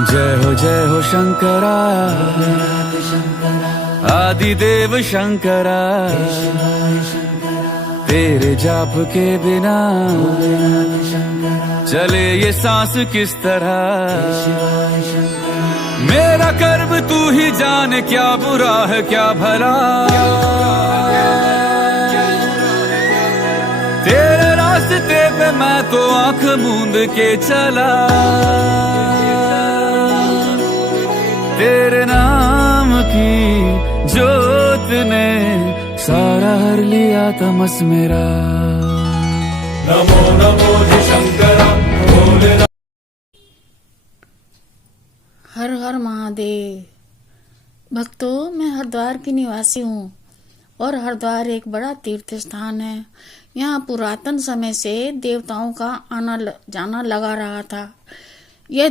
जय हो शंकरा आदिदेव शंकरा, तेरे जाप के बिना चले ये सांस किस तरह। मेरा कर्म तू ही जाने, क्या बुरा है क्या भला। तेरे रास्ते पे मैं तो आंख मूंद के चला, तेरे नाम की जोत ने सारा हर लिया तमस मेरा। नमो नमो जी शंकरा भोलेनाथ। हर हर महादेव। भक्तों, मैं हरिद्वार की निवासी हूँ और हरिद्वार एक बड़ा तीर्थ स्थान है। यहाँ पुरातन समय से देवताओं का आना जाना लगा रहा था। यह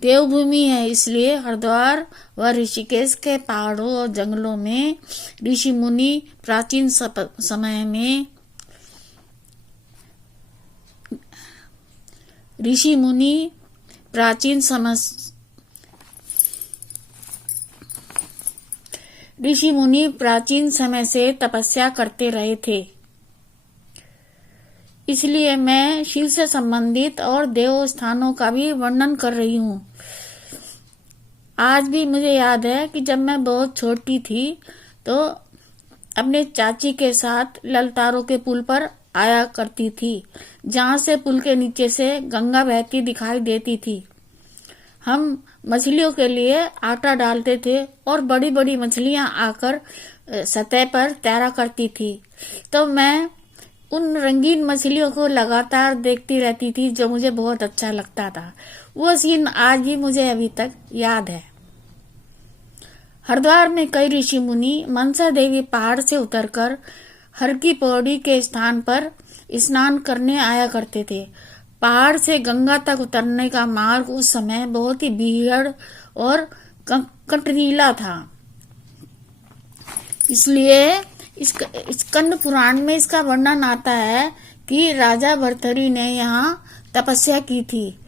देवभूमि है, इसलिए हरिद्वार व ऋषिकेश के पहाड़ों और जंगलों में ऋषि मुनि प्राचीन समय में प्राचीन समय से तपस्या करते रहे थे। इसलिए मैं शिव से संबंधित और देव स्थानों का भी वर्णन कर रही हूँ। आज भी मुझे याद है कि जब मैं बहुत छोटी थी तो अपने चाची के साथ ललतारों के पुल पर आया करती थी, जहाँ से पुल के नीचे से गंगा बहती दिखाई देती थी। हम मछलियों के लिए आटा डालते थे और बड़ी बड़ी मछलियां आकर सतह पर तैरा करती थी, तो मैं उन रंगीन मछलियों को लगातार देखती रहती थी, जो मुझे बहुत अच्छा लगता था। वो सीन आज भी मुझे अभी तक याद है। हरिद्वार में कई ऋषि मुनि मनसा देवी पहाड़ से उतरकर हर की पौड़ी के स्थान पर स्नान करने आया करते थे। पहाड़ से गंगा तक उतरने का मार्ग उस समय बहुत ही भीड़ और कटरीला था। इसलिए इस स्कंद पुराण में इसका वर्णन आता है कि राजा भर्तृहरि ने यहाँ तपस्या की थी।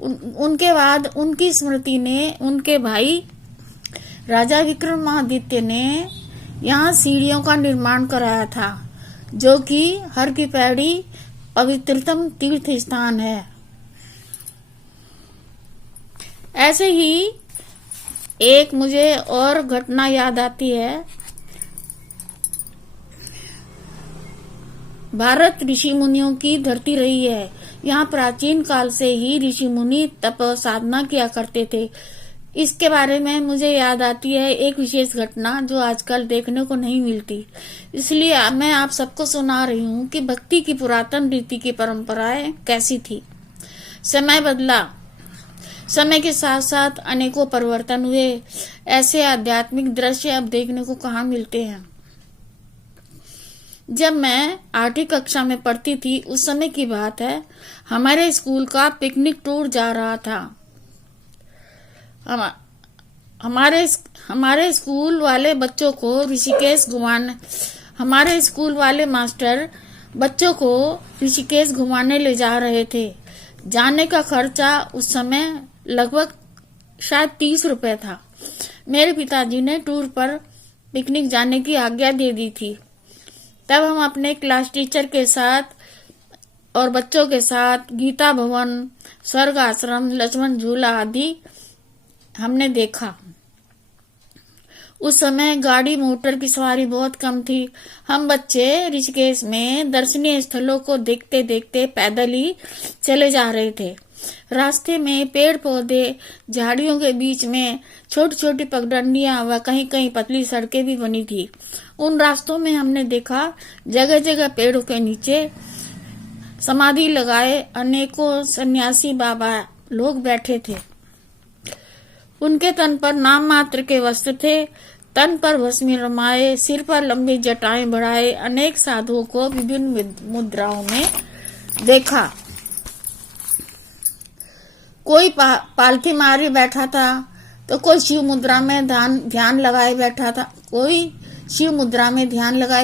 उनके बाद उनकी स्मृति ने उनके भाई राजा विक्रमादित्य ने यहाँ सीढ़ियों का निर्माण कराया था, जो कि हर की पैड़ी पवित्रतम तीर्थ स्थान है। ऐसे ही एक मुझे और घटना याद आती है। भारत ऋषि मुनियों की धरती रही है। यहाँ प्राचीन काल से ही ऋषि मुनि तप साधना किया करते थे। इसके बारे में मुझे याद आती है एक विशेष घटना जो आजकल देखने को नहीं मिलती। इसलिए मैं आप सबको सुना रही हूँ कि भक्ति की पुरातन रीति की परंपराएं कैसी थी। समय बदला, समय के साथ साथ अनेकों परिवर्तन हुए। ऐसे आध्यात्मिक दृश्य अब देखने को कहाँ मिलते हैं। जब मैं 8वीं कक्षा में पढ़ती थी, उस समय की बात है। हमारे स्कूल का पिकनिक टूर जा रहा था। हमारे स्कूल वाले बच्चों को ऋषिकेश घुमाने हमारे स्कूल वाले मास्टर बच्चों को ऋषिकेश घुमाने ले जा रहे थे। जाने का खर्चा उस समय लगभग शायद 30 रुपए था। मेरे पिताजी ने टूर पर पिकनिक जाने की आज्ञा दे दी थी। तब हम अपने क्लास टीचर के साथ और बच्चों के साथ गीता भवन, स्वर्ग आश्रम, लक्ष्मण झूला आदि हमने देखा। उस समय गाड़ी मोटर की सवारी बहुत कम थी। हम बच्चे ऋषिकेश में दर्शनीय स्थलों को देखते देखते पैदल ही चले जा रहे थे। रास्ते में पेड़ पौधे, झाड़ियों के बीच में छोटी छोटी पगडंडियां व कहीं कहीं पतली सड़कें भी बनी थी। उन रास्तों में हमने देखा जगह जगह पेड़ों के नीचे समाधि लगाए अनेकों सन्यासी बाबा लोग बैठे थे। उनके तन पर नाम मात्र के वस्त्र थे, तन पर भस्मी रमाए, सिर पर लंबी जटाएं बढ़ाए। अनेक साधुओं को विभिन्न मुद्राओं में देखा। कोई पालथी मारी बैठा था, तो कोई शिव मुद्रा में ध्यान लगाए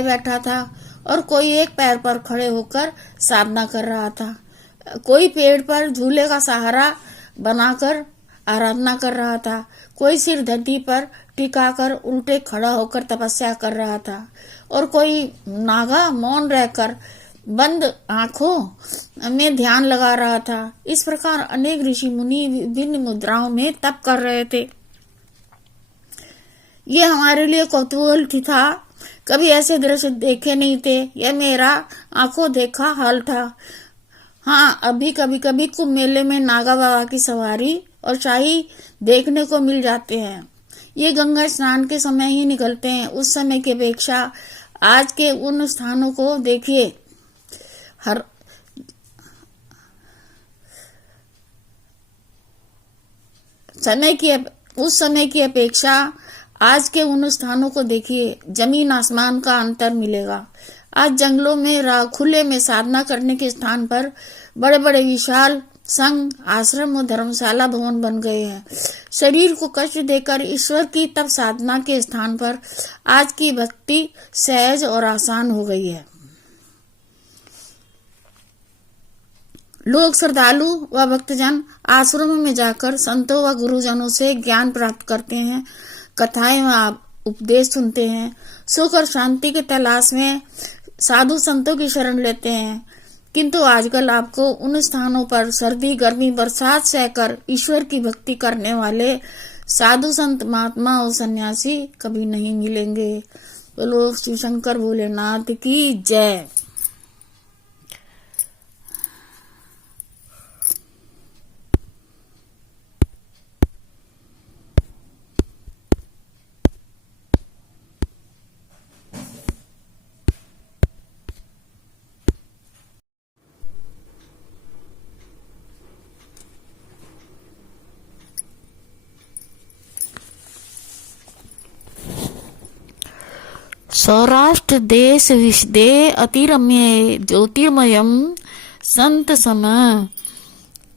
बैठा था और कोई एक पैर पर खड़े होकर साधना कर रहा था। कोई पेड़ पर झूले का सहारा बनाकर आराधना कर रहा था, कोई सिर धरती पर टिकाकर उल्टे खड़ा होकर तपस्या कर रहा था, और कोई नागा मौन रहकर बंद आंखों में ध्यान लगा रहा था। इस प्रकार अनेक ऋषि मुनि विभिन्न मुद्राओं में तप कर रहे थे। ये हमारे लिए कौतूहल था, कभी ऐसे दृश्य देखे नहीं थे। यह मेरा आंखों देखा हाल था। हाँ, अभी कभी कभी कुंभ मेले में नागा बाबा की सवारी और शाही देखने को मिल जाते हैं। ये गंगा स्नान के समय ही निकलते हैं। उस समय की अपेक्षा आज के उन स्थानों को देखिए। उस समय की अपेक्षा आज के उन स्थानों को देखिए, जमीन आसमान का अंतर मिलेगा। आज जंगलों में खुले में साधना करने के स्थान पर बड़े बड़े विशाल संघ, आश्रम और धर्मशाला भवन बन गए हैं। शरीर को कष्ट देकर ईश्वर की तप साधना के स्थान पर आज की भक्ति सहज और आसान हो गई है। लोग, श्रद्धालु व भक्तजन आश्रमों में जाकर संतों व गुरुजनों से ज्ञान प्राप्त करते हैं, कथाएं व उपदेश सुनते हैं। सुख और शांति के तलाश में साधु संतों की शरण लेते हैं। किंतु आजकल आपको उन स्थानों पर सर्दी, गर्मी, बरसात सहकर ईश्वर की भक्ति करने वाले साधु संत, महात्मा और सन्यासी कभी नहीं मिलेंगे। बोलो शिव शंकर भोलेनाथ की जय। सौराष्ट्र देश विशदे अतिरम्ये ज्योतिर्मयं संत सम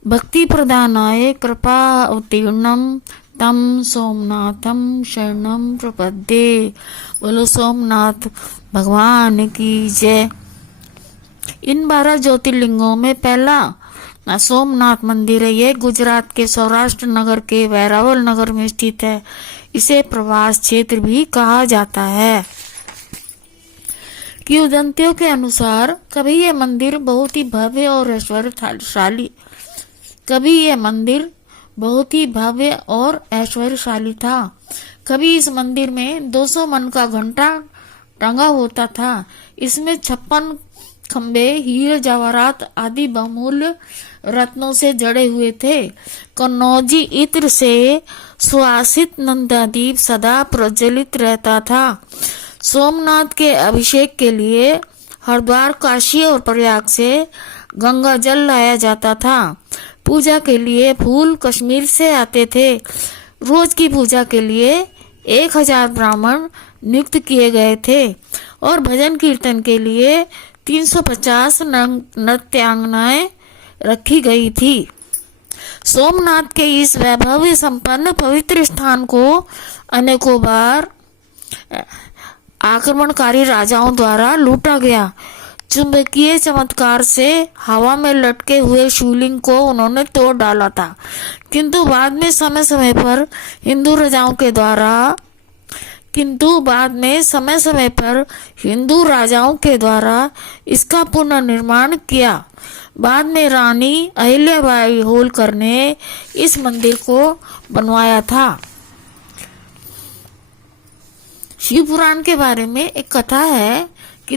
भक्ति प्रदानाय कृपा अवतीर्णम तम सोमनाथम शरणम प्रपद्ये। बोलो सोमनाथ भगवान की जय। इन 12 ज्योतिर्लिंगों में पहला सोमनाथ मंदिर है। यह गुजरात के सौराष्ट्र नगर के वैरावल नगर में स्थित है। इसे प्रवास क्षेत्र भी कहा जाता है। किंवदंतियों के अनुसार कभी यह मंदिर बहुत ही भव्य और ऐश्वर्यशाली था। कभी इस मंदिर में 200 मन का घंटा टंगा होता था। इसमें 56 खंबे हीरे जवाहरात आदि बहुमूल्य रत्नों से जड़े हुए थे। कन्नौजी इत्र से सुवासित नंदादीप सदा प्रज्वलित रहता था। सोमनाथ के अभिषेक के लिए हरिद्वार, काशी और प्रयाग से गंगा जल लाया जाता था। पूजा के लिए फूल कश्मीर से आते थे। रोज की पूजा के लिए 1000 ब्राह्मण नियुक्त किए गए थे और भजन कीर्तन के लिए 350 नृत्यांगनाएं रखी गई थी। सोमनाथ के इस वैभव संपन्न पवित्र स्थान को अनेकों बार आक्रमणकारी राजाओं द्वारा लूटा गया। चुंबकीय चमत्कार से हवा में लटके हुए शिवलिंग को उन्होंने तोड़ डाला था, किंतु बाद में समय समय पर हिंदू राजाओं के द्वारा इसका पुनर्निर्माण किया। बाद में रानी अहिल्याबाई होलकर ने इस मंदिर को बनवाया था। शिव पुराण के बारे में एक कथा है कि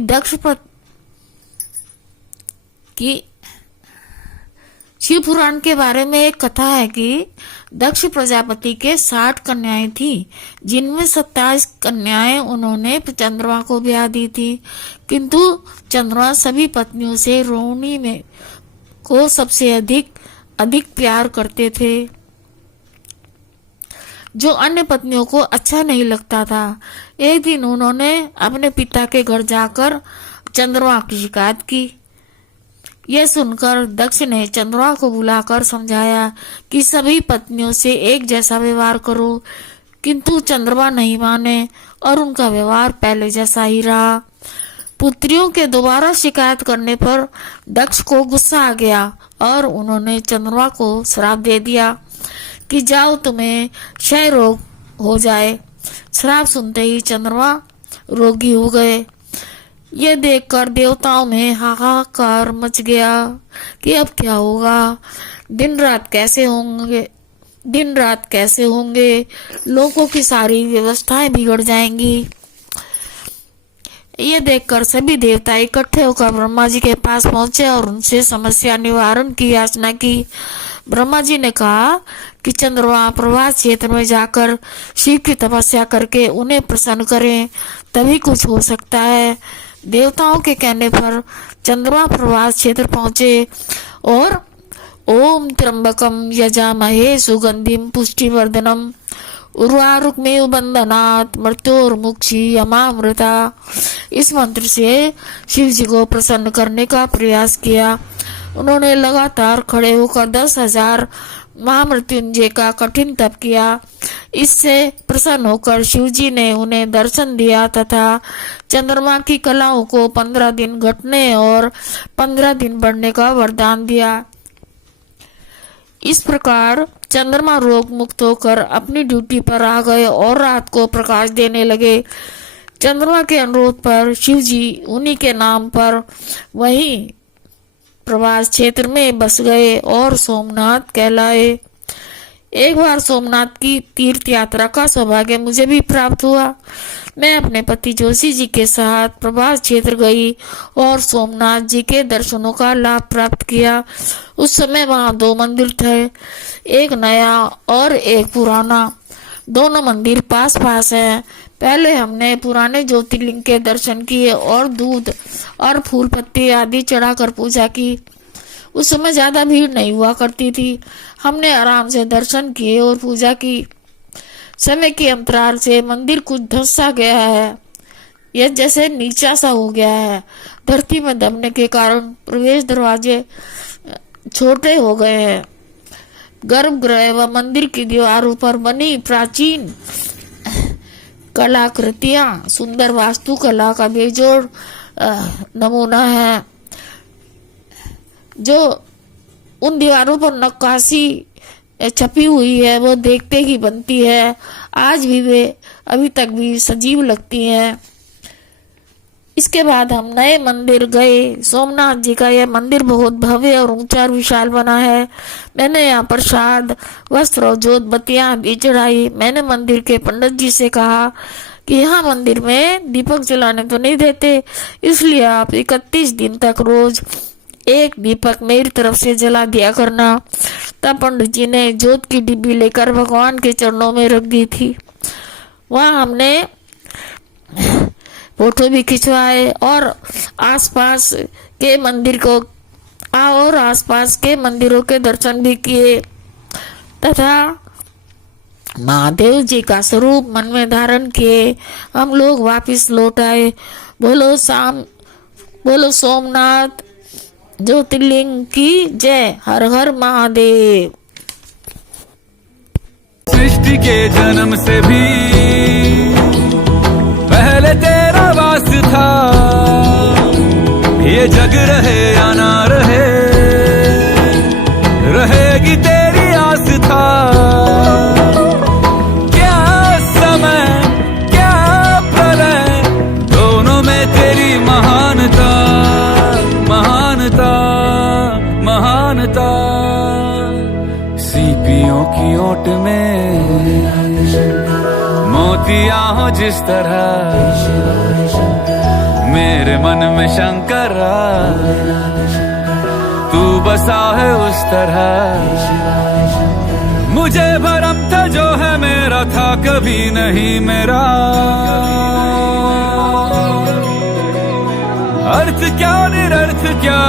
दक्ष प्रजापति के 60 कन्याएं थी, जिनमें 27 कन्याएं उन्होंने चंद्रमा को ब्याह दी थी। किंतु चंद्रमा सभी पत्नियों से रोहिणी में को सबसे अधिक प्यार करते थे, जो अन्य पत्नियों को अच्छा नहीं लगता था। एक दिन उन्होंने अपने पिता के घर जाकर चंद्रमा की शिकायत की। यह सुनकर दक्ष ने चंद्रमा को बुलाकर समझाया कि सभी पत्नियों से एक जैसा व्यवहार करो, किंतु चंद्रमा नहीं माने और उनका व्यवहार पहले जैसा ही रहा। पुत्रियों के दोबारा शिकायत करने पर दक्ष को गुस्सा आ गया और उन्होंने चंद्रमा को श्राप दे दिया कि जाओ तुम्हें क्षय रोग हो जाए। श्राप सुनते ही चंद्रमा रोगी हो गए। ये देखकर देवताओं में हाहाकार मच गया कि अब क्या होगा, दिन रात कैसे होंगे, लोगों की सारी व्यवस्थाएं बिगड़ जाएंगी। ये देखकर सभी देवता इकट्ठे होकर ब्रह्मा जी के पास पहुंचे और उनसे समस्या निवारण की याचना की। ब्रह्मा जी ने कहा कि चंद्रमा प्रवास क्षेत्र में जाकर शिव की तपस्या करके उन्हें प्रसन्न करें, तभी कुछ हो सकता है। देवताओं के कहने पर चंद्रमा प्रवास क्षेत्र पहुंचे और ओम त्र्यंबकम यजामहे सुगंधिम पुष्टिवर्धनम उर्वारुकमेव बंधनात् मृत्योर्मुक्षी यमामृता, इस मंत्र से शिव जी को प्रसन्न करने का प्रयास किया। उन्होंने लगातार खड़े होकर 10,000 महामृत्युंजय का कठिन तप किया। इससे प्रसन्न होकर शिव जी ने उन्हें दर्शन दिया तथा चंद्रमा की कलाओं को 15 दिन घटने और 15 दिन बढ़ने का वरदान दिया। इस प्रकार चंद्रमा रोग मुक्त होकर अपनी ड्यूटी पर आ गए और रात को प्रकाश देने लगे। चंद्रमा के अनुरोध पर शिव जी उन्हीं के नाम पर वहीं प्रवास क्षेत्र में बस गए और सोमनाथ कहलाए। एक बार सोमनाथ की तीर्थ यात्रा का सौभाग्य मुझे भी प्राप्त हुआ। मैं अपने पति जोशी जी के साथ प्रवास क्षेत्र गई और सोमनाथ जी के दर्शनों का लाभ प्राप्त किया। उस समय वहाँ 2 मंदिर थे, एक नया और एक पुराना। दोनों मंदिर पास पास हैं। पहले हमने पुराने ज्योतिर्लिंग के दर्शन किए और दूध और फूल पत्ती आदि चढ़ाकर पूजा की। उस समय ज्यादा भीड़ नहीं हुआ करती थी। हमने आराम से दर्शन किए और पूजा की। समय के अंतराल से मंदिर कुछ धंस सा गया है, यह जैसे नीचा सा हो गया है। धरती में दबने के कारण प्रवेश दरवाजे छोटे हो गए हैं। गर्भगृह व मंदिर की दीवारों पर बनी प्राचीन कलाकृतियां सुंदर वास्तुकला का बेजोड़ नमूना है। जो उन दीवारों पर नक्काशी छपी हुई है वो देखते ही बनती है। आज भी वे अभी तक भी सजीव लगती हैं। इसके बाद हम नए मंदिर गए। सोमनाथ जी का यह मंदिर बहुत भव्य और ऊंचा और विशाल बना है। मैंने यहाँ प्रसाद, वस्त्र और जोत बत्तियां भी चढ़ाई। मैंने मंदिर के पंडित जी से कहा कि यहाँ मंदिर में दीपक जलाने तो नहीं देते, इसलिए आप 31 दिन तक रोज एक दीपक मेरी तरफ से जला दिया करना। तब पंडित जी ने जोत की डिब्बी लेकर भगवान के चरणों में रख दी थी। वहाँ हमने फोटो भी खिंचवाए और आसपास के मंदिरों के दर्शन भी किए तथा महादेव जी का स्वरूप मन में धारण किए। हम लोग वापिस लौट आए। बोलो सोमनाथ ज्योतिर्लिंग की जय। हर हर महादेव। सृष्टि के जन्म से भी पहले तेरा वास था। ये जग रहे या ना रहे, रहेगी तेरी आस था। क्या समय क्या प्रलय, दोनों में तेरी महानता महानता महानता। सीपियों की ओट में मोतिया हो जिस तरह, मेरे मन में शंकरा तू बसा है उस तरह। मुझे भरम था जो है मेरा था कभी नहीं मेरा। अर्थ क्या निरर्थ क्या